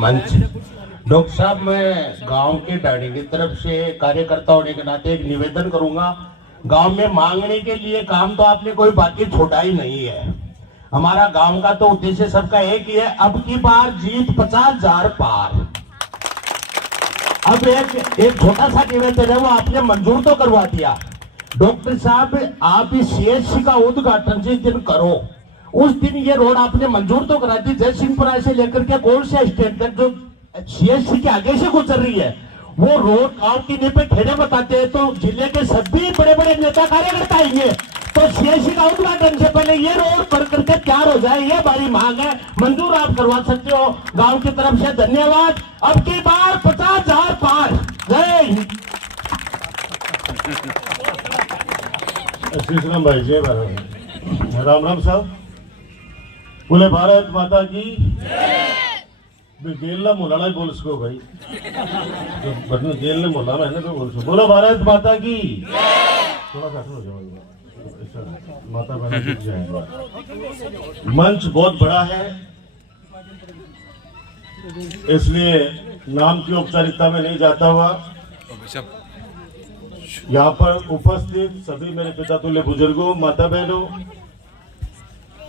मंच। डॉक्टर साहब, मैं गांव के डाणी की तरफ से कार्यकर्ता होने के नाते एक निवेदन करूंगा। गांव में मांगने के लिए काम तो आपने कोई बाकी छोटा ही नहीं है। हमारा गांव का तो उद्देश्य सबका एक ही है, अब की बार जीत 50,000 पार। अब एक छोटा सा निवेदन है, वो आपने मंजूर तो करवा दिया। डॉक्टर साहब, आप इस CHC का उद्घाटन जिस दिन करो उस दिन ये रोड आपने मंजूर तो करा दी। जयसिंहपुरा से लेकर के कौन से स्टैंड तक जो CHC के आगे से गुजर रही है, वो रोड गांव की नींव पे खेड़े बताते हैं तो जिले के सभी बड़े बड़े नेता कार्यकर्ता आएंगे। तो CHC का उद्घाटन से पहले ये रोड कर करके तैयार हो जाए, ये बड़ी मांग है। मंजूर आप करवा सकते हो गांव की तरफ से। धन्यवाद। अब की बार 50,000 पार। जय हिंद। श्री राम भाई, जय भारत। राम राम साहब, बोले भारत माता की। गेलना मोलाना ही बोल सको भाई, तो गेल ने मोला मैंने तो बोल सको। बोलो भारत माता की। थोड़ा सा हो जाएगा, माता बहन जाएगा। मंच बहुत बड़ा है, इसलिए नाम की औपचारिकता में नहीं जाता हुआ यहाँ पर उपस्थित सभी मेरे पिता तुल्य बुजुर्गों, माता बहनों,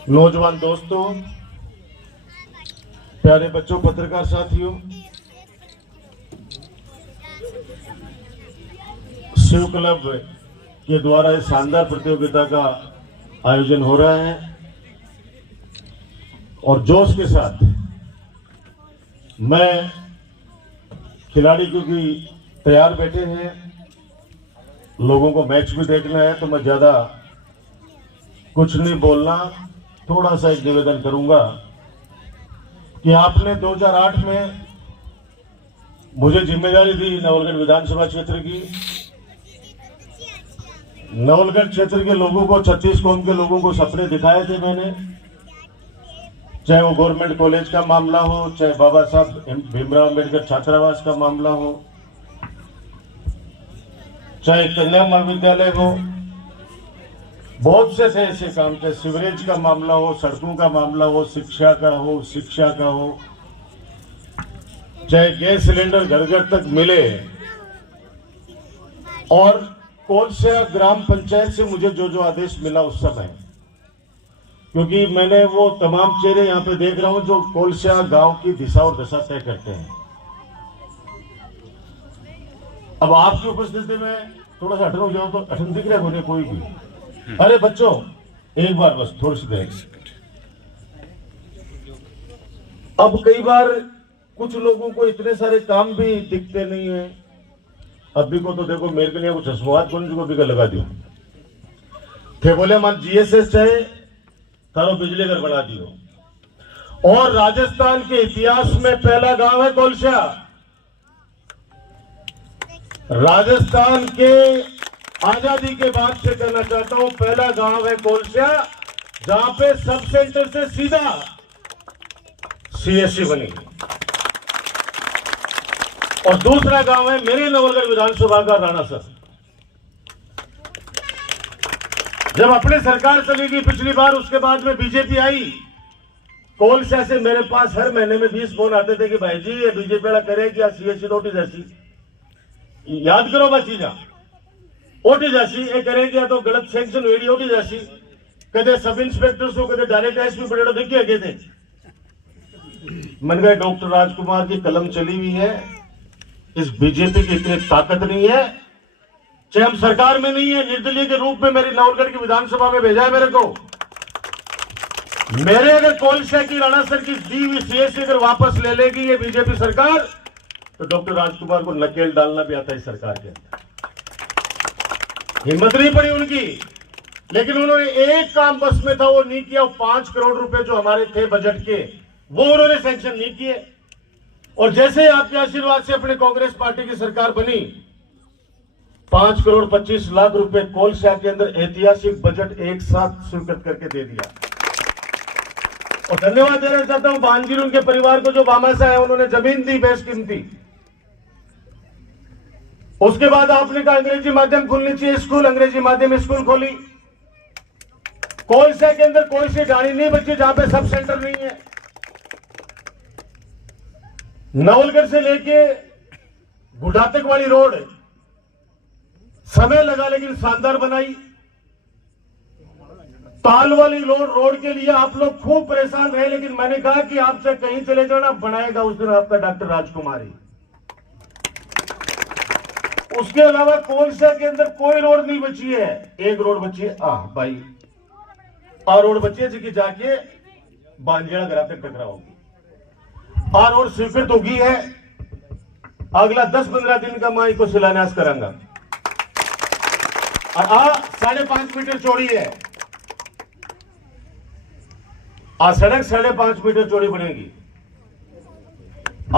नौजवान दोस्तों, प्यारे बच्चों, पत्रकार साथियों, शिव क्लब के द्वारा इस शानदार प्रतियोगिता का आयोजन हो रहा है और जोश के साथ मैं खिलाड़ी क्योंकि तैयार बैठे हैं, लोगों को मैच भी देखना है, तो मैं ज्यादा कुछ नहीं बोलना, थोड़ा सा एक निवेदन करूंगा कि आपने 2008 में मुझे जिम्मेदारी दी नवलगढ़ विधानसभा क्षेत्र की। नवलगढ़ क्षेत्र के लोगों को, 36 कौम के लोगों को सपने दिखाए थे मैंने, चाहे वो गवर्नमेंट कॉलेज का मामला हो, चाहे बाबा साहब भीमराव अम्बेडकर छात्रावास का मामला हो, चाहे कन्या महाविद्यालय हो, बहुत से ऐसे काम, चाहे सीवरेज का मामला हो, सड़कों का मामला हो, शिक्षा का हो, शिक्षा का हो, चाहे गैस सिलेंडर घर घर तक मिले, और कोलसिया ग्राम पंचायत से मुझे जो जो आदेश मिला उस समय, क्योंकि मैंने वो तमाम चेहरे यहाँ पे देख रहा हूं जो कोलसिया गांव की दिशा और दशा तय करते हैं। अब आपकी उपस्थिति में थोड़ा सा अटन हो जाओ तो अटन दिख रहा है मुझे कोई भी। अरे बच्चों, एक बार बस थोड़ी सी देर। अब कई बार कुछ लोगों को इतने सारे काम भी दिखते नहीं है। अभी को तो देखो मेरे के लिए कुछ चश्मात को भी लगा दियो थे, बोले मान GSS चाहे तारो बिजली घर बना दियो। और राजस्थान के इतिहास में पहला गांव है कोलसिया। राजस्थान के आजादी के बाद से कहना चाहता हूं, पहला गांव है कोलसिया जहां पे सब सेंटर से सीधा CSC बनी। और दूसरा गांव है मेरे नवलगढ़ विधानसभा का राणासर। जब अपनी सरकार चलेगी पिछली बार, उसके बाद में बीजेपी आई, कोलसिया से मेरे पास हर महीने में 20 फोन आते थे कि भाई जी ये बीजेपी वाला करेगी या CSC रोटी जैसी, याद करो बस चीजा ओटी जैसी ये करेगी या तो गलत सैंक्शन हुई ओटी जैसी, कदे सब इंस्पेक्टर को कदे डायरेक्ट SP बड़े देखिए गए थे। मन गए डॉक्टर राजकुमार की कलम चली हुई है, इस बीजेपी की इतनी ताकत नहीं है, चाहे हम सरकार में नहीं है, निर्दलीय के रूप में मेरी नवलगढ़ की विधानसभा में भेजा है मेरे को। मेरे अगर कोलसिया की राणासर की दी हुई CSC अगर वापस ले लेगी ये बीजेपी सरकार, तो डॉक्टर राजकुमार को नकेल डालना भी आता है सरकार के अंदर। हिम्मत नहीं पड़ी उनकी, लेकिन उन्होंने एक काम बस में था, वो नहीं किया। 5 करोड़ रुपए जो हमारे थे बजट के, वो उन्होंने सैंक्शन नहीं किए। और जैसे आपके आशीर्वाद से अपने कांग्रेस पार्टी की सरकार बनी, 5 करोड़ 25 लाख रुपए कोलसिया के अंदर ऐतिहासिक बजट एक साथ स्वीकृत करके दे दिया। और धन्यवाद देना चाहता हूं बांजीर उनके परिवार को, जो बामासा है, उन्होंने जमीन दी बेशकीमती। उसके बाद आपने कहा अंग्रेजी माध्यम खुलनी चाहिए स्कूल, अंग्रेजी माध्यम स्कूल खोली। कोलसिया के अंदर कोई सी गाड़ी नहीं बची जहां पे सब सेंटर नहीं है। नवलगढ़ से लेके गुडा तक वाली रोड समय लगा लेकिन शानदार बनाई। ताल वाली रोड के लिए आप लोग खूब परेशान रहे, लेकिन मैंने कहा कि आपसे कहीं चले जाना, बनाएगा उस दिन आपका डॉक्टर राजकुमारी। उसके अलावा कोलसा के अंदर कोई रोड नहीं बची है, एक रोड बची है भाई रोड बची है जिसकी जाके बांजेड़ा ग्राम तक टकरा होगी। रोड स्वीकृत होगी है, अगला 10-15 दिन का मैं इसको शिलान्यास करांगा। और 5.5 मीटर चौड़ी है, सड़क 5.5 मीटर चौड़ी बनेगी।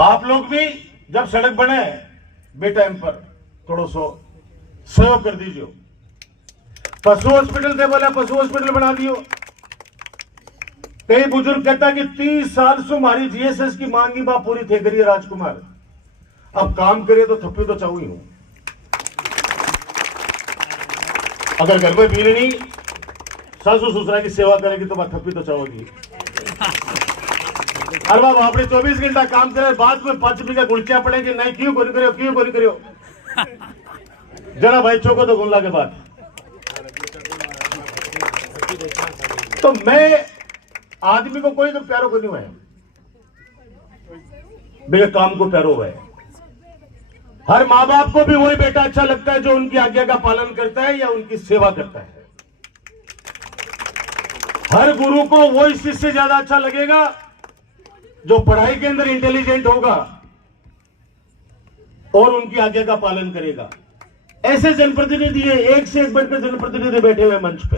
आप लोग भी जब सड़क बने बेटाइम पर थोड़ा सो सहयोग कर दीजिए। पशु हॉस्पिटल से बोला पशु हॉस्पिटल बना दियो। कई बुजुर्ग कहता है कि 30 साल से हमारी जीएसएस की मांगी बात पूरी थे करिए राजकुमार, अब काम करे तो थप्पी तो चाहू ही हूं। अगर घर में बीरनी सासू ससुरा की सेवा करेगी तो बात थप्पी तो चाहोगी। अरे बाबा आपने 24 घंटा काम करे, बाद में 5 रुपये का गुलचा पड़ेगी, नहीं क्यों कोई करो, क्यों कोई करो। जरा भाई चौको तो गुल्ला के बाद। तो मैं आदमी को कोई तो प्यारो को नहीं हुआ है, मेरे काम को प्यारो हुआ है। हर माँ बाप को भी वही बेटा अच्छा लगता है जो उनकी आज्ञा का पालन करता है या उनकी सेवा करता है। हर गुरु को वही शिष्य ज्यादा अच्छा लगेगा जो पढ़ाई के अंदर इंटेलिजेंट होगा और उनकी आज्ञा का पालन करेगा। ऐसे जनप्रतिनिधि है, एक से एक बढ़कर जनप्रतिनिधि बैठे हुए मंच पे।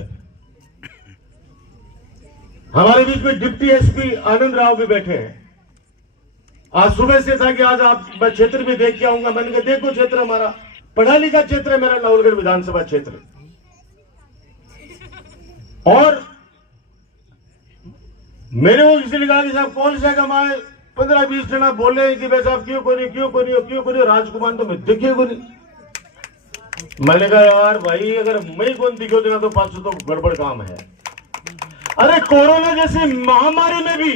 हमारे बीच में डिप्टी एसपी आनंद राव भी बैठे हैं। आज सुबह से था कि आज आप मैं क्षेत्र भी देख के आऊंगा। मैंने कहा देखो क्षेत्र हमारा पढ़ा लिखा क्षेत्र है, मेरा नवलगढ़ विधानसभा क्षेत्र। और मेरे को किसी ने कहा कि साहब कौन सा कमाए, 15-20 जना बोले कि भाई साहब क्यों कोई नहीं, क्यों कोई नहीं, क्यों कोई नहीं, राजकुमार तो मैं दिखे को नहीं। मैंने कहा यार भाई अगर मैं कौन दिखो देना तो 500 तो गड़बड़ काम है। अरे कोरोना जैसी महामारी में भी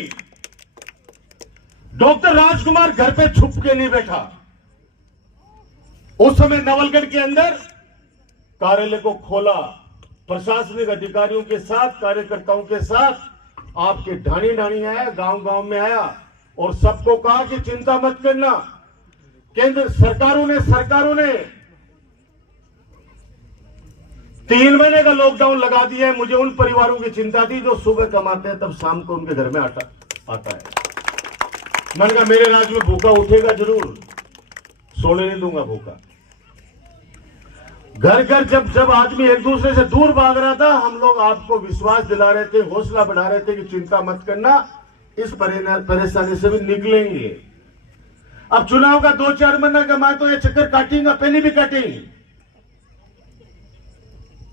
डॉक्टर राजकुमार घर पे छुप के नहीं बैठा। उस समय नवलगढ़ के अंदर कार्यालय को खोला, प्रशासनिक अधिकारियों के साथ, कार्यकर्ताओं के साथ आपके ढाणी ढाणी आया, गांव गांव में आया और सबको कहा कि चिंता मत करना। केंद्र सरकारों ने 3 महीने का लॉकडाउन लगा दिया है। मुझे उन परिवारों की चिंता थी जो सुबह कमाते हैं तब शाम को उनके घर में आता है। मैंने कहा मेरे राज्य में भूखा उठेगा जरूर, सोने नहीं दूंगा भूखा। घर घर जब आदमी एक दूसरे से दूर भाग रहा था, हम लोग आपको विश्वास दिला रहे थे, हौसला बढ़ा रहे थे कि चिंता मत करना, इस परेशानी से भी निकलेंगे। अब चुनाव का 2-4 महीना कमाए तो ये चक्कर काटेगा, पहले भी काटेंगे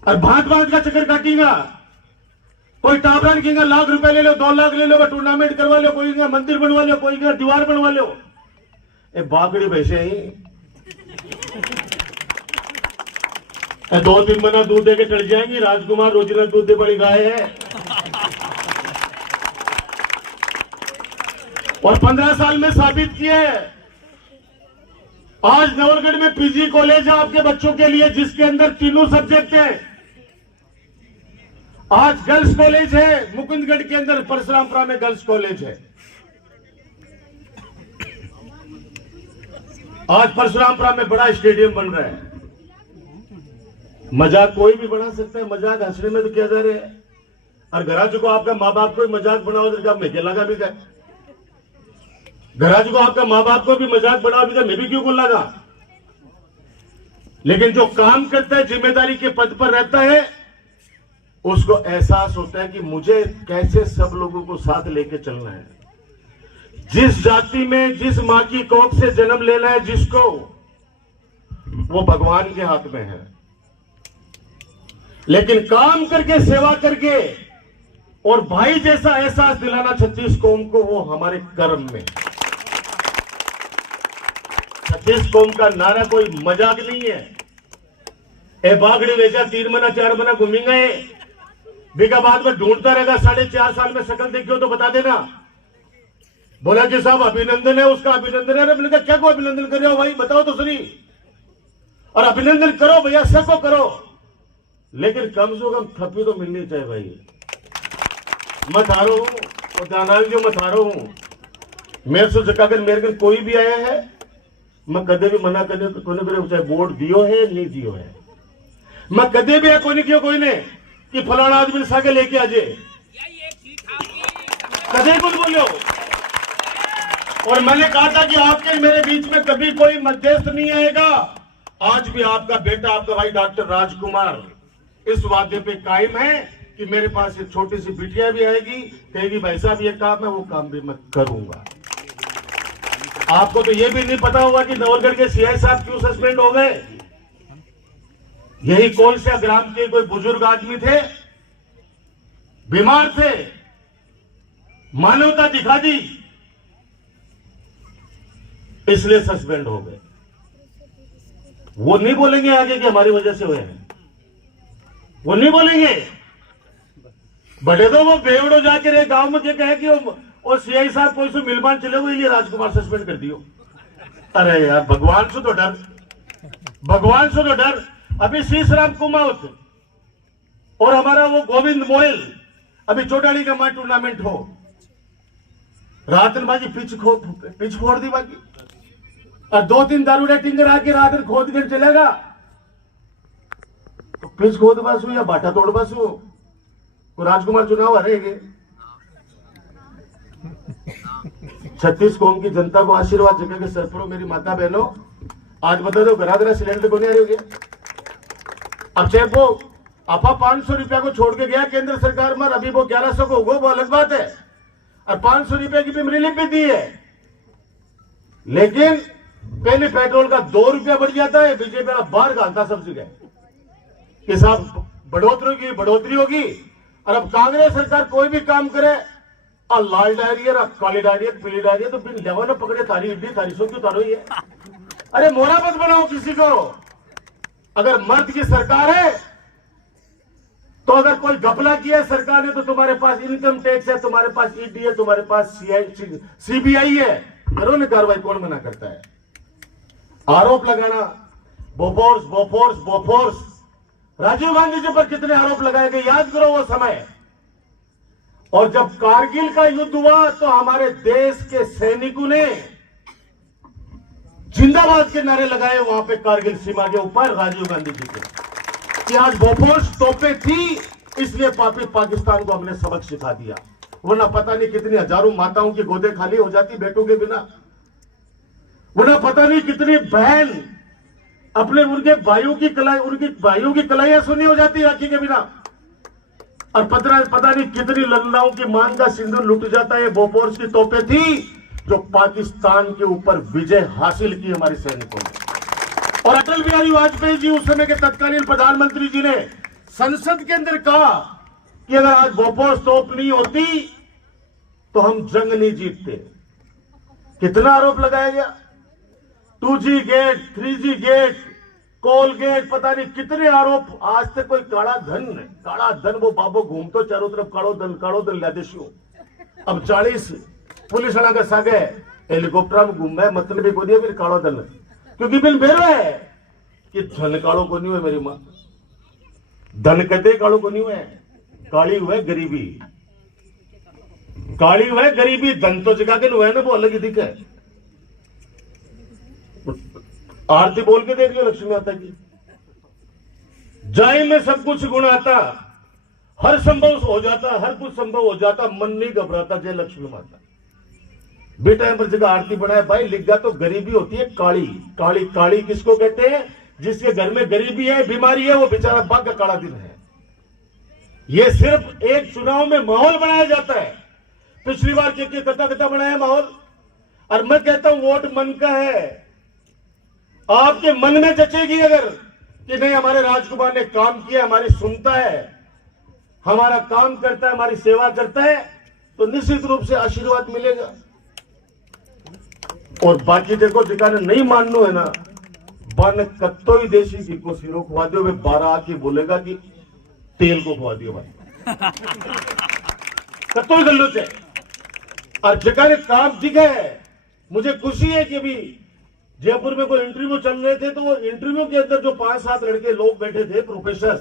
और भांत का चक्कर काटेगा। कोई टाबरान कहेगा लाख रुपए ले लो, 2 लाख ले लो, टूर्नामेंट करवा लो, कोई कहेगा मंदिर बनवा लो, कोई कहेगा दीवार बनवा लो। ये बाकड़ी वैसे ही 2-3 महीना दूध दे के चढ़ जाएंगी। राजकुमार रोजिना दूध दे बड़ी गाय है। और 15 साल में साबित किए। आज नवलगढ़ में पीजी कॉलेज है आपके बच्चों के लिए, जिसके अंदर तीनों सब्जेक्ट हैं। आज गर्ल्स कॉलेज है, मुकुंदगढ़ के अंदर परशुरामपुरा में गर्ल्स कॉलेज है। आज परशुरामपुरा में बड़ा स्टेडियम बन रहा है। मजाक कोई भी बना सकता है, मजाक हंसने में तो क्या जा रहे हैं। और घराज को आपका माँ बाप को मजाक बनाओ तो मैं क्या लगा भी क्या, घराज को आपका माँ बाप को भी मजाक बनाओ भी मैं भी क्यों को लगा। लेकिन जो काम करता है, जिम्मेदारी के पद पर रहता है, उसको एहसास होता है कि मुझे कैसे सब लोगों को साथ लेके चलना है। जिस जाति में, जिस मां की कोख से जन्म लेना है जिसको, वो भगवान के हाथ में है। लेकिन काम करके, सेवा करके और भाई जैसा एहसास दिलाना 36 कौम को, वो हमारे कर्म में। 36 कौम का नारा कोई मजाक नहीं है। ए बागड़ी वैसा 3 महीना 4 महीना घूमेंगे, बीघा बाद में ढूंढता रहेगा। 4.5 साल में शकल देखियो तो बता देना। बोला कि साहब अभिनंदन है, उसका अभिनंदन है। मैंने कहा क्या को अभिनंदन कर रहे हो भाई, बताओ तो सही। और अभिनंदन करो भैया, सबको करो, लेकिन कम से कम थप्पी तो मिलनी चाहिए भाई। मत हारो हूं और जाना जो मत हारो हूं। मेरे से अगर मेरे को कोई भी आया है, मैं कदे भी मना करने को चाहे वोट दियो है नहीं दियो है, मैं कदे भी कोई नहीं किया कोई ने कि फलाना आदमी सागे लेके आजे, कदे कुछ बोलो। और मैंने कहा था कि आपके मेरे बीच में कभी कोई मध्यस्थ नहीं आएगा। आज भी आपका बेटा, आपका भाई डॉक्टर राजकुमार इस वादे पे कायम है कि मेरे पास एक छोटी सी बिटिया भी आएगी, कहेगी भाई साहब ये काम है, वो काम भी मैं करूंगा। आपको तो ये भी नहीं पता होगा कि नवलगढ़ के सीआई साहब क्यों सस्पेंड हो गए। यही कोलसा ग्राम के कोई बुजुर्ग आदमी थे, बीमार थे, मानवता दिखा दी, इसलिए सस्पेंड हो गए। वो नहीं बोलेंगे आगे कि हमारी वजह से हुए हैं, वो नहीं बोलेंगे। बड़े तो वो बेवड़ो जाके रहे गांव में कहे कि वो सीआई साहब कोई से मिलमान चले हुए, ये राजकुमार सस्पेंड कर दियो। अरे यार भगवान से तो डर, भगवान से तो डर। अभी शीशराम कुमावत और हमारा वो गोविंद मोयल, अभी चौटाली का मां टूर्नामेंट हो, रातन बाजी पिच फोड़ दी बाकी, और 2-3 दारूड़ा टिंगर आके रातन खोद कर चलेगा। तो पिच खोद बासू या बाटा तोड़ बासू, राजकुमार चुनाव हारेंगे। 36 कौम की जनता को आशीर्वाद जगह के सरपरो, मेरी माता बहनों, आज बता दो घरा सिलेंडर को नहीं आ रही होगी। अब चाहे वो आपा 500 रुपया को छोड़ के गया केंद्र सरकार में, अभी वो 1100 को होगा, वो अलग बात है। और 500 रुपया की भी रिलीफ भी दी है, लेकिन पहले पेट्रोल का 2 रुपया बढ़ जाता है, बीजेपी वाला बाहर घालता सब जगह कि साहब बढ़ोतरी होगी। और अब कांग्रेस सरकार कोई भी काम करे, और लाल डायरिया, काली डायरिया, पीली डायरिया, तो बिन लेवा न पकड़े तारी इड्डी तारी सो क्यों तारो ये। अरे मोरा मत बनाओ किसी को। अगर मर्द की सरकार है तो अगर कोई घपला किया है सरकार ने, तो तुम्हारे पास इनकम टैक्स है, तुम्हारे पास ईडी है, तुम्हारे पास सीबीआई है, करो ना कार्रवाई, कौन मना करता है। आरोप लगाना, बोफोर्स, राजीव गांधी जी पर कितने आरोप लगाए गए, याद करो वो समय। और जब कारगिल का युद्ध हुआ तो हमारे देश के सैनिकों ने जिंदाबाद के नारे लगाए वहां पे कारगिल सीमा के ऊपर राजीव गांधी जी के, कि आज बोफोर्स तोपे थी, इसलिए पाकिस्तान को हमने सबक सिखा दिया। वरना पता नहीं कितनी हजारों माताओं की गोदे खाली हो जाती बेटों के बिना, वरना पता नहीं कितनी बहन अपने उनके भाइयों की कलाइयां सुनी हो जाती राखी के बिना, और पता नहीं कितनी लल्लाओं की मांग का सिंदूर लुट जाता है। बोफोर्स की तोपें थी जो पाकिस्तान के ऊपर विजय हासिल की हमारे सैनिकों ने। और अटल बिहारी वाजपेयी जी, उस समय के तत्कालीन प्रधानमंत्री जी, ने संसद के अंदर कहा कि अगर आज बोफोर्स तोप नहीं होती तो हम जंग नहीं जीतते। कितना आरोप लगाया गया, 2G गेट, 3G गेट, कोल गेट, पता नहीं कितने आरोप। आज तक कोई काला धन वो बाबो घूमतो चारों तरफ, काड़ो धन लादेशो। अब 40 पुलिस वाला का सागे हेलीकॉप्टर में घूम है, मतलब भी को दिया फिर काड़ो धन, क्योंकि बिल मेरा है कि धन काड़ो को नहीं हुए। मेरी मां धन कहते काड़ो को नहीं हुए, काली हुए गरीबी, काली हुए गरीबी। धन तो जगह के हुए ना, वो अलग ही दिखे। आरती बोल के देख लो लक्ष्मी माता की, जाय में सब कुछ गुण आता, हर संभव हो जाता, हर कुछ संभव हो जाता, मन नहीं घबराता, जय लक्ष्मी माता। बेटा पर जगह आरती बनाए भाई, लिखा तो गरीबी होती है काली। काली किसको कहते हैं, जिसके घर में गरीबी है, बीमारी है, वो बेचारा बाग का काला दिन है। ये सिर्फ एक चुनाव में माहौल बनाया जाता है। पिछली बार के कता बनाया माहौल। और मैं कहता हूं वोट मन का है, आपके मन में जचेगी अगर कि नहीं हमारे राजकुमार ने काम किया, हमारी सुनता है, हमारा काम करता है, हमारी सेवा करता है, तो निश्चित रूप से आशीर्वाद मिलेगा। और बाकी देखो जिकाने नहीं मानना है ना, बन कत्तो ही देशी घी को सिरों खुआ दो, वे 12 आके बोलेगा कि तेल को खुआ दियो भाई। कत्तो ही गल्लो से और जगह ने काम दिखा है। मुझे खुशी है कि अभी जयपुर में कोई इंटरव्यू चल रहे थे, तो वो इंटरव्यू के अंदर जो 5-7 लड़के लोग बैठे थे प्रोफेसर,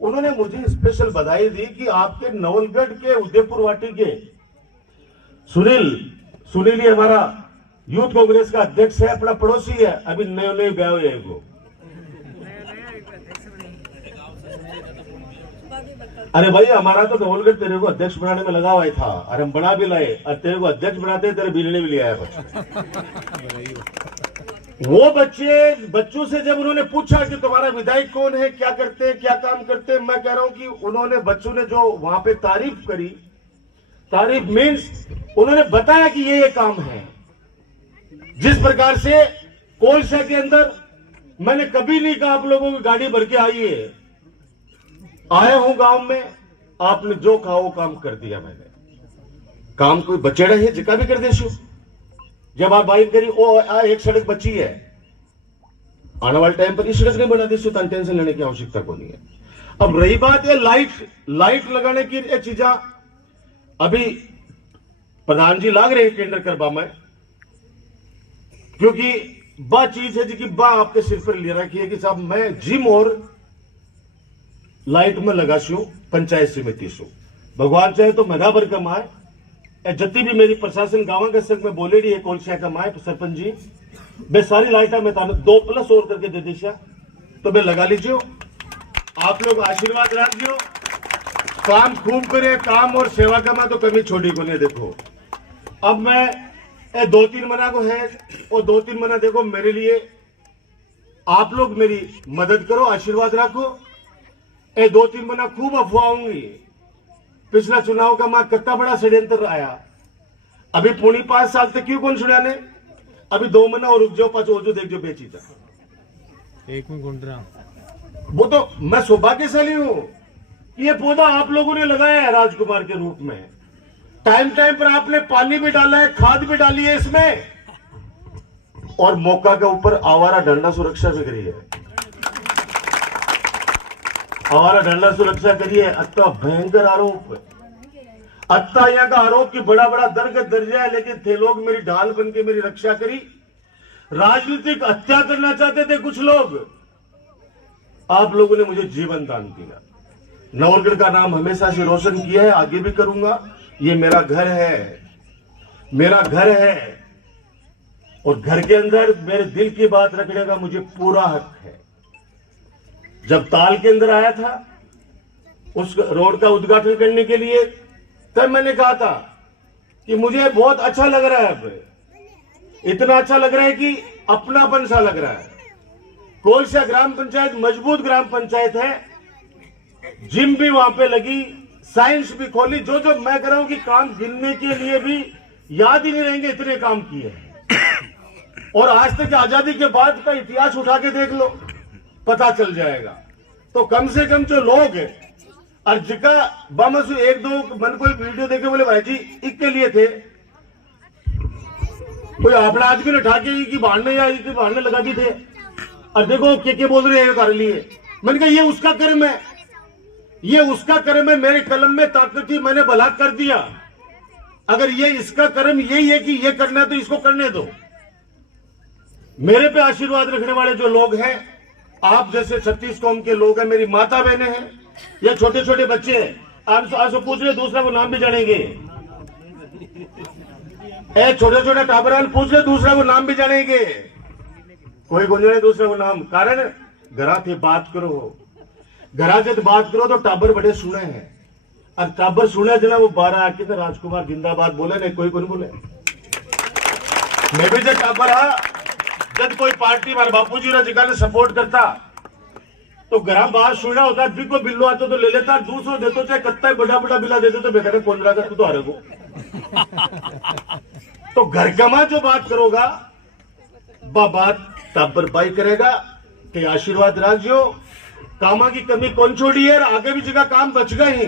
उन्होंने मुझे स्पेशल बधाई दी कि आपके नवलगढ़ के उदयपुर वाटी के सुनील ये हमारा यूथ कांग्रेस का अध्यक्ष है, अपना पड़ोसी है, अभी नए गए हुए हैं वो। अरे भाई हमारा तो नवलगढ़ तेरे को अध्यक्ष बनाने में लगा हुआ ही था, अरे हम बना भी लाए, और तेरे को अध्यक्ष बनाते तेरे बिलने भी ले आया वो बच्चों से जब उन्होंने पूछा कि तुम्हारा विधायक कौन है, क्या करते हैं, क्या काम करते हैं, मैं कह रहा हूं कि उन्होंने बच्चों ने जो वहां पे तारीफ करी, तारीफ मीन्स उन्होंने बताया कि ये काम है। जिस प्रकार से कोलसा के अंदर मैंने कभी नहीं कहा आप लोगों की गाड़ी भर के आई है, आया हूं गांव में, आपने जो कहा वो काम कर दिया मैंने। काम कोई बचेड़ा है जिका भी कर देशो, जब आप बाइक करी ओ एक सड़क बची है, आने वाले टाइम पर इस सड़क नहीं बना देशो, तो टेंशन लेने की आवश्यकता को नहीं है। अब रही बात है लाइट लगाने की चीजा, अभी प्रधान जी लाग रहे हैं टेंडर करवा में, क्योंकि बा चीज है जी की बा आपके सिर पर ले रखी है कि साहब मैं जिम और लाइट में लगा छू पंचायत समिति सु, भगवान चाहे तो महीना भर कमाए, जति भी मेरी प्रशासन गांव के संग में बोले रही है कोलसा कमाए सरपंच जी, मैं सारी लाइटा में 2+ और करके दे दिशा, तो मैं लगा लीजिए, आप लोग आशीर्वाद रखियो, काम खूब करे, काम और सेवा कमा तो कमी छोटी को नहीं। देखो अब मैं 2-3 महीना को है, और 2-3 महीना देखो मेरे लिए आप लोग मेरी मदद करो, आशीर्वाद रखो। 2-3 महीना खूब अफवाह होंगी, पिछला चुनाव का मां कितना बड़ा षड्यंत्र आया, अभी 5.5 साल तक क्यों कौन सुना ने, अभी 2 महीना और रुक जाओ, पाचो जो देख जो बेची था एक में गुंडरा, वो तो मैं सौभाग्यशाली हूं, ये पौधा आप लोगों ने लगाया है राजकुमार के रूप में, टाइम पर आपने पानी भी डाला है, खाद भी डाली है इसमें, और मौका के ऊपर आवारा डंडा सुरक्षा भी करी है, आवारा डंडा सुरक्षा करी है। अत्ता भयंकर आरोप है, अत्ता यहाँ का आरोप की बड़ा दर्जा है, लेकिन थे लोग मेरी ढाल बन के मेरी रक्षा करी। राजनीतिक हत्या करना चाहते थे कुछ लोग, आप लोगों ने मुझे जीवन दान दिया, नवलगढ़ का नाम हमेशा से रोशन किया है, आगे भी करूंगा। ये मेरा घर है, मेरा घर है, और घर के अंदर मेरे दिल की बात रखने का मुझे पूरा हक है। जब ताल के अंदर आया था उस रोड का उद्घाटन करने के लिए, तब मैंने कहा था कि मुझे बहुत अच्छा लग रहा है, अब इतना अच्छा लग रहा है कि अपनापन सा लग रहा है। कोलसा ग्राम पंचायत मजबूत ग्राम पंचायत है, जिम भी वहां पे लगी, साइंस भी खोली, जो मैं कह रहा हूं कि काम गिनने के लिए भी याद ही नहीं रहेंगे, इतने काम किए हैं। और आज तक आजादी के बाद का इतिहास उठा के देख लो, पता चल जाएगा। तो कम से कम जो लोग है, और जिका बामसु 1-2 मन कोई वीडियो देखे बोले भाई जी इसके लिए थे, कोई अपना आदमी ने ठाके कि बाढ़ने लगा दी थे, और देखो के बोल रहे हैं कर लिए। मैंने कहा ये उसका कर्म है, ये उसका कर्म है, मेरे कलम में ताकत थी, मैंने भला कर दिया। अगर ये इसका कर्म यही है कि ये करना है तो इसको करने दो। मेरे पे आशीर्वाद रखने वाले जो लोग हैं, आप जैसे 36 कौम के लोग हैं, मेरी माता बहनें हैं, या छोटे छोटे बच्चे हैं, आप पूछ रहे दूसरा को नाम भी जानेंगे, छोटे छोटे टाबरान पूछ रहे दूसरा को नाम भी जानेंगे, कोई गुंजने दूसरा को नाम, कारण घरा थे बात करो, घरा जब बात करो तो टाबर बड़े सुने हैं, और टाबर सुने जना वो 12 आके तो राजकुमार जिंदाबाद बोले, नहीं कोई बोले। मैं भी जब टाबर हा, जब कोई पार्टी हमारे बापू जी राजिका ने सपोर्ट करता तो घरा बात सुना होता, भी कोई बिल्लो आता तो ले लेता, दूसरों देते चाहे कत्ता बड़ा बिला देते तो बेकार 15 का तो हारे को। तो घर का मां जो बात करोगा बात टाबर बाई करेगा कि आशीर्वाद राजियो, कामा की कमी कौन छोड़ी है, आगे भी जगह काम बच गए ही,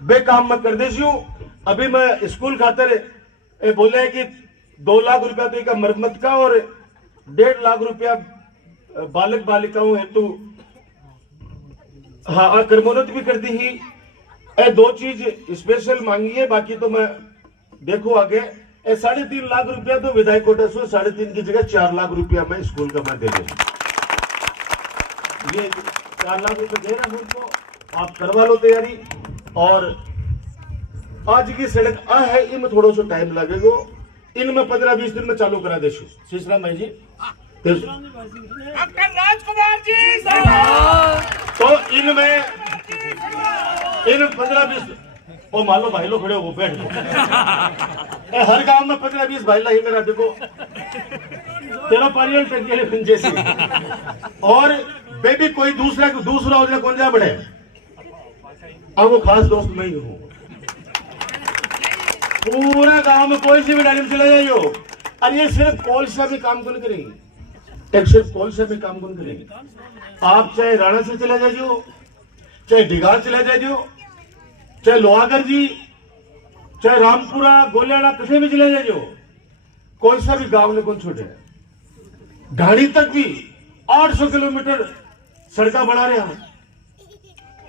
बेकाम मैं कर देसी हूं। अभी मैं स्कूल खातर बोले है कि 2 लाख रुपया तो एक मरम्मत का और 1.5 लाख रुपया बालक बालिकाओं हेतु हाँ कर्मोन्नत भी कर दी ही। 2 चीज स्पेशल मांगी है, बाकी तो मैं देखो आगे 3.5 लाख रुपया तो विधायक कोटा से 3.5 की जगह 4 लाख रुपया मैं स्कूल का मैं दे दूंगा। ये 4 लाख रुपए दे रहा हूं उनको, आप करवा लो तैयारी। और आज की सड़क आ है, इनमें थोड़ा सा टाइम लगेगा, इनमें 15-20 दिन में चालू करा दे शीशराम भाई जी। डॉक्टर राजकुमार जी तो इनमें इन 15-20 वो मान लो भाई लोग खड़े हो वो बैठ लो। हर गांव में 15-20 भाई ला ही मेरा देखो तेरा पारियल टंके जैसे। और बेबी कोई दूसरा हो जाए कौन जा बढ़े, अब वो खास दोस्त मैं ही हूँ। पूरा गांव में कोई सी भी गाड़ी में चले जाइयो, और ये सिर्फ कोलसा में काम कौन करेंगे, एक सिर्फ कोलसा में काम कौन करेंगे। आप चाहे राणा से चले जाइयो, चाहे डिगार चले जाइयो, चाहे लोहागर जी, चाहे रामपुरा गोलियाड़ा कहीं भी चले जाइयो, कोई सा भी गांव ने कौन छोड़े। गाड़ी तक भी 800 किलोमीटर सड़का बढ़ा रहे हैं,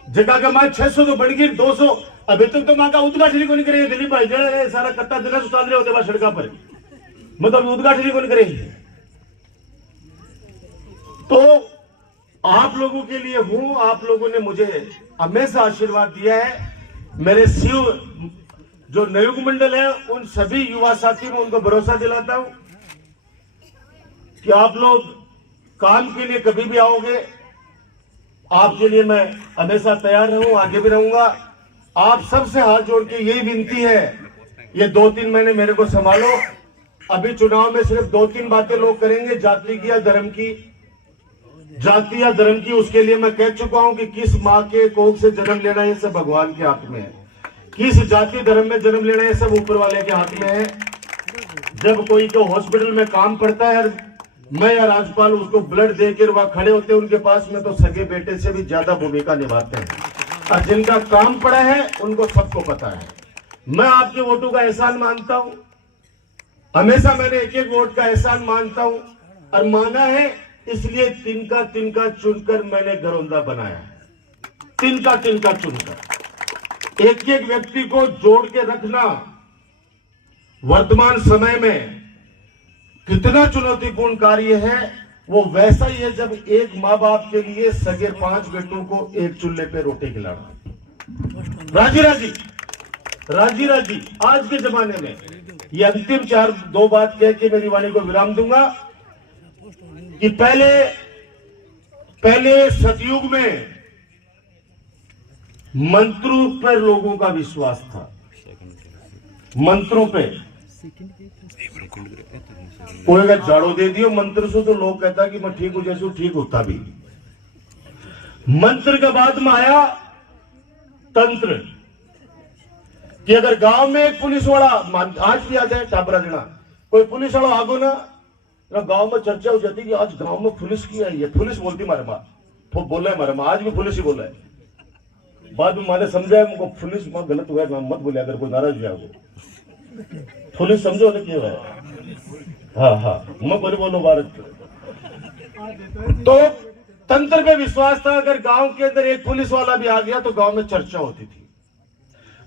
जगह का माँ 600 तो बढ़ गई 200। अभी तक तो माँ का उद्घाटन को नहीं करेंगे दिलीप भाई, जरा सारा कट्टा दिला उतार रहे होते सड़का पर, मतलब उद्घाटन को नहीं करेंगे। तो आप लोगों के लिए हूं, आप लोगों ने मुझे हमेशा आशीर्वाद दिया है। मेरे शिव जो नयुग मंडल है उन सभी युवा साथी में उनको भरोसा दिलाता हूं कि आप लोग काम के लिए कभी भी आओगे, आपके लिए मैं हमेशा तैयार रहूं, आगे भी रहूंगा। आप सबसे हाथ जोड़ के यही विनती है, ये 2-3 महीने मेरे को संभालो। अभी चुनाव में सिर्फ 2-3 बातें लोग करेंगे, जाति की या धर्म की, जाति या धर्म की। उसके लिए मैं कह चुका हूं कि किस माँ के कोख से जन्म लेना ये सब भगवान के हाथ में है, किस जाति धर्म में जन्म लेना ये सब ऊपर वाले के हाथ में है। जब कोई तो हॉस्पिटल में काम पड़ता है, मैं या राज्यपाल उसको ब्लड देकर वहां खड़े होते हैं उनके पास में, तो सगे बेटे से भी ज्यादा भूमिका निभाते हैं। और जिनका काम पड़ा है उनको सबको पता है। मैं आपके वोटों का एहसान मानता हूं, हमेशा मैंने एक वोट का एहसान मानता हूं, और माना है इसलिए तिनका तिनका चुनकर मैंने घरौंदा बनाया है। तिनका तिनका चुनकर एक व्यक्ति को जोड़ के रखना वर्तमान समय में कितना चुनौतीपूर्ण कार्य है, वो वैसा ही है जब एक माँ बाप के लिए सगे 5 बेटों को एक चूल्हे पे रोटी खिलाना। राजी राजी आज के जमाने में ये अंतिम 2 बात कह के मेरी वाणी को विराम दूंगा कि पहले सतयुग में मंत्रों पर लोगों का विश्वास था, मंत्रों पे। कोई अगर झाड़ू दे दियो मंत्र से तो लोग कहता कि मैं ठीक हूं, जैसे ठीक होता भी। मंत्र के बाद में आया तंत्र, कि अगर गांव में एक पुलिस वाला, आज भी आ जाए टाबरा जना, कोई पुलिस वाला आगो ना गांव में चर्चा हो जाती कि आज गांव में पुलिस की आई है। पुलिस बोलती मारे माँ, तो बोला है मारे माँ, आज भी पुलिस ही बोला है। बाद में माने समझाया मुझको पुलिस माँ गलत हुआ है, मत बोले, अगर कोई नाराज हुआ हो पुलिस समझो ना क्यों है। हाँ मैं बोलो भारत। तो तंत्र पे विश्वास था, अगर गांव के अंदर एक पुलिस वाला भी आ गया तो गांव में चर्चा होती थी।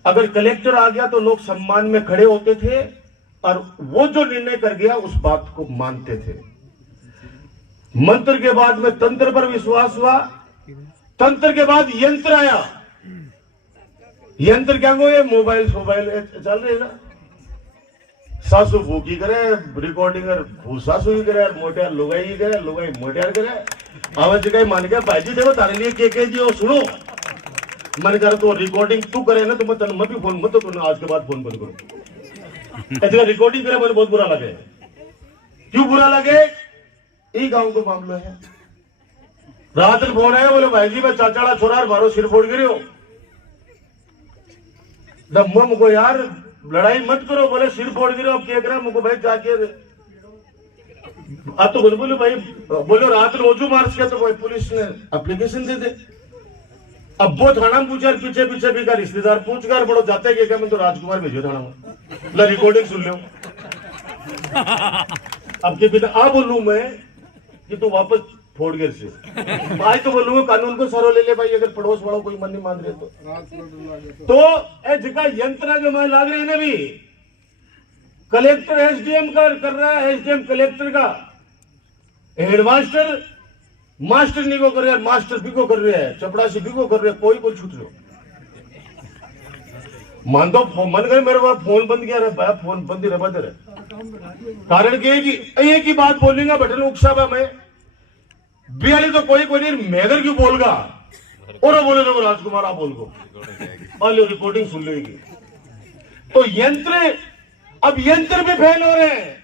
अगर कलेक्टर आ गया तो लोग सम्मान में खड़े होते थे, और वो जो निर्णय कर गया उस बात को मानते थे। मंत्र के बाद में तंत्र पर विश्वास हुआ, तंत्र के बाद यंत्र आया। यंत्र क्या हो, ये मोबाइल चल रहे ना, सासू भूखी करे रिकॉर्डिंग, सासू ही करे, मोटियार लुगाई ही करे, लुगाई मोटियार करे। आवाज कहीं मान गया भाई जी देखो तारे लिए के जी हो सुनो, मन कर तो रिकॉर्डिंग तू करे ना तो मैं तेन मत भी फोन मत, तो आज के बाद फोन बंद करो। ऐसे रिकॉर्डिंग करे मुझे बहुत बुरा लगे। क्यों बुरा लगे, ये गांव का मामला है। रात में फोन आया, बोले भाई जी मैं चाचाड़ा छोरा मारो सिर फोड़ गिरे हो। मुझको यार लड़ाई मत करो, बोले सिर फोड़ गिरे, अब क्या करा मुझको भाई जाके अब तो बोले भाई, बोलो रात में रोजू मार्च किया तो भाई पुलिस ने एप्लीकेशन दे दे। अब वो थाना पूछा, पीछे पीछे भी का रिश्तेदार पूछ कर बड़ो जाते क्या, मैं तो राजकुमार भेजो थाना में, रिकॉर्डिंग सुन लो। अब के बिना आ बोलूं मैं कि तू वापस फोड़ गिर से, आज तो बोलूंगा कानून को सरो ले ले भाई, अगर पड़ोस वालों कोई मन नहीं मान रहे तो। ए जिका यंत्र जो मैं लाग रही है ना भी, कलेक्टर एसडीएम का कर रहा है, एसडीएम कलेक्टर का, हेडमास्टर मास्टर नहीं को कर रहे हैं, मास्टर भी को कर रहे हैं, चपड़ासी भी को कर रहे हैं, कोई छूट रहे। मान दो मन करे मेरे पास फोन बंद किया रहा, फोन बंद ही रहा तेरे कारण एक ही बात बोलेगा बटन उकसावा में बियाली तो कोई नहीं मेगर क्यों बोलगा और बोले तो राजकुमार आप बोल को और रिपोर्टिंग सुन लेगी। तो अब यंत्र भी फेल हो रहे हैं,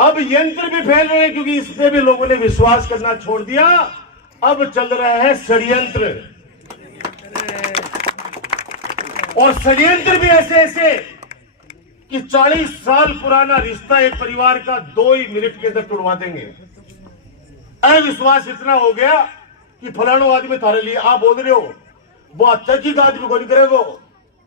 अब यंत्र भी फेल रहे हैं क्योंकि इस पे भी लोगों ने विश्वास करना छोड़ दिया। अब चल रहा है षड्यंत्र, और षड्यंत्र भी ऐसे कि 40 साल पुराना रिश्ता एक परिवार का 2 ही मिनट के अंदर तोड़वा देंगे। अविश्वास इतना हो गया कि फलानो आदमी थारे लिए आप बोल रहे हो, वो अच्छा की आदमी को नहीं करेगो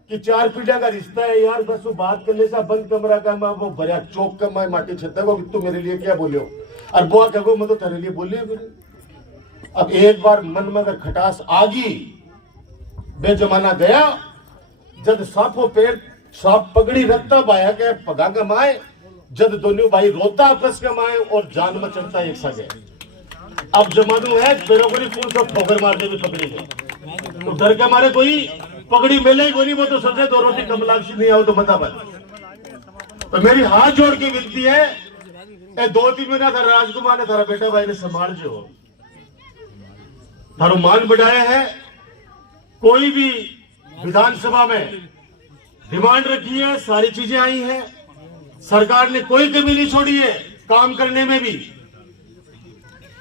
कि 4 पीढ़िया का रिश्ता है यार, बस वो बात कर ले सा बंद कमरा का मैं वो भरिया चौक का मैं माटी छत्ता को तू मेरे लिए क्या बोले हो और बुआ कहो मैं तो तेरे लिए बोली। अब एक बार मन में अगर खटास आ गई, बेजमाना गया, जब साफो पेड़ साफ पगड़ी रखता बाया के पगा कमाए, जब दोनों भाई रोता आपस कमाए और जान में चढ़ता एक सगे। अब जमानो है पेड़ों को फूल सब ठोकर मार दे पकड़ी गए, तो डर के मारे कोई पगड़ी मिले ही नहीं, वो तो समझे 2 रोटी कमलाक्षी नहीं आओ तो बता मत। तो मेरी हाथ जोड़ की विनती है, 2-3 महीना था राजकुमार ने थारा बेटा भाई ने संभाल जो थारो मान बढ़ाया है। कोई भी विधानसभा में डिमांड रखी है, सारी चीजें आई हैं, सरकार ने कोई कमी नहीं छोड़ी है काम करने में भी,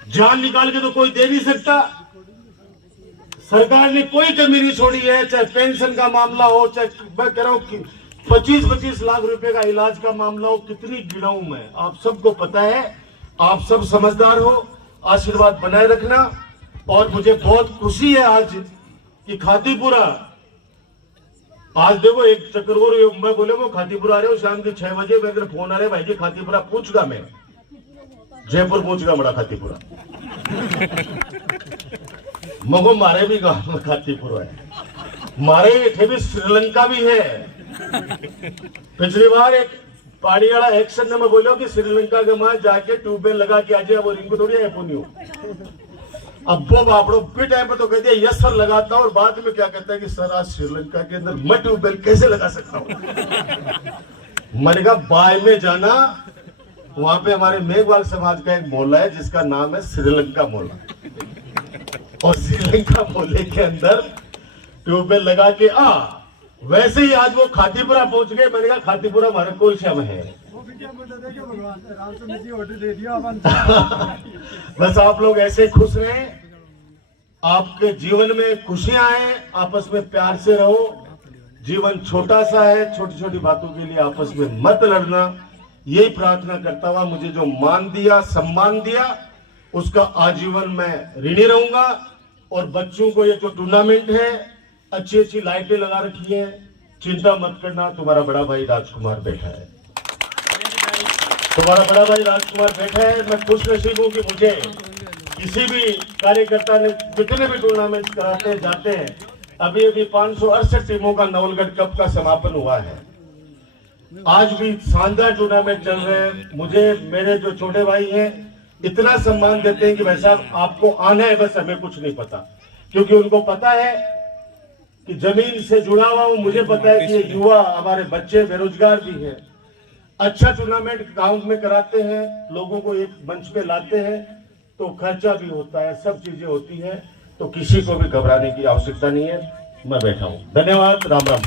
जान निकाल के तो कोई दे नहीं सकता। सरकार ने कोई कमी नहीं छोड़ी है, चाहे पेंशन का मामला हो, चाहे मैं कह रहा हूं कि 25-25 लाख रुपए का इलाज का मामला हो, कितनी गिराऊं मैं, आप सबको पता है, आप सब समझदार हो, आशीर्वाद बनाए रखना। और मुझे बहुत खुशी है आज कि खातीपुरा, आज देखो एक चक्कर मैं बोले वो खातीपुरा आ रहे हो शाम के 6 बजे, मेरे फोन आ रहे भाई जी खातीपुरा पूछगा, मैं जयपुर पूछगा बड़ा खातीपुरा मगो मारे भी गांव में खातीपुरा है, मारे इथे भी श्रीलंका भी है। पिछली बार एक पहाड़ी वाला एक्शन में बोलो कि श्रीलंका के मां जाके ट्यूबवेल लगा के आ जाए, वो रिंग थोड़ी है पुनियो। अब वो बापड़ो भी टाइम पे तो कह दिया यस सर लगाता, और बाद में क्या कहता है कि सर आज श्रीलंका के अंदर मैं ट्यूबवेल कैसे लगा सकता हूं। मैंने कहा बाय में जाना, वहां पे हमारे मेघवाल समाज का एक मोहल्ला है जिसका नाम है श्रीलंका मोहल्ला, और श्रीलंका मोहल्ले के अंदर ट्यूबवेल लगा के वैसे ही आज वो खातीपुरा पहुंच गए। मैंने कहा खातीपुरा हमारे कोई शम है बस आप लोग ऐसे खुश रहें, आपके जीवन में खुशियां आए, आपस में प्यार से रहो। जीवन छोटा सा है, छोटी छोटी बातों के लिए आपस में मत लड़ना, यही प्रार्थना करता हुआ मुझे जो मान दिया, सम्मान दिया, उसका आजीवन मैं ऋणी रहूंगा। और बच्चों को ये जो टूर्नामेंट है, अच्छी अच्छी लाइटें लगा रखी है, चिंता मत करना, तुम्हारा बड़ा भाई राजकुमार बैठा है, तुम्हारा बड़ा भाई राजकुमार बैठा है। मैं खुश नसीब हूं कि मुझे किसी भी कार्यकर्ता ने जितने भी टूर्नामेंट कराते जाते हैं, अभी 568 टीमों का नवलगढ़ कप का समापन हुआ है, आज भी शानदार टूर्नामेंट चल रहे हैं। मुझे मेरे जो छोटे भाई हैं इतना सम्मान देते हैं कि भाई साहब आपको आना है, बस हमें कुछ नहीं पता, क्योंकि उनको पता है कि जमीन से जुड़ा हुआ हूं। मुझे पता है कि ये युवा हमारे बच्चे बेरोजगार भी हैं, अच्छा टूर्नामेंट गांव में कराते हैं, लोगों को एक मंच पे लाते हैं, तो खर्चा भी होता है, सब चीजें होती हैं, तो किसी को भी घबराने की आवश्यकता नहीं है। मैं बैठा हूं, धन्यवाद, राम राम।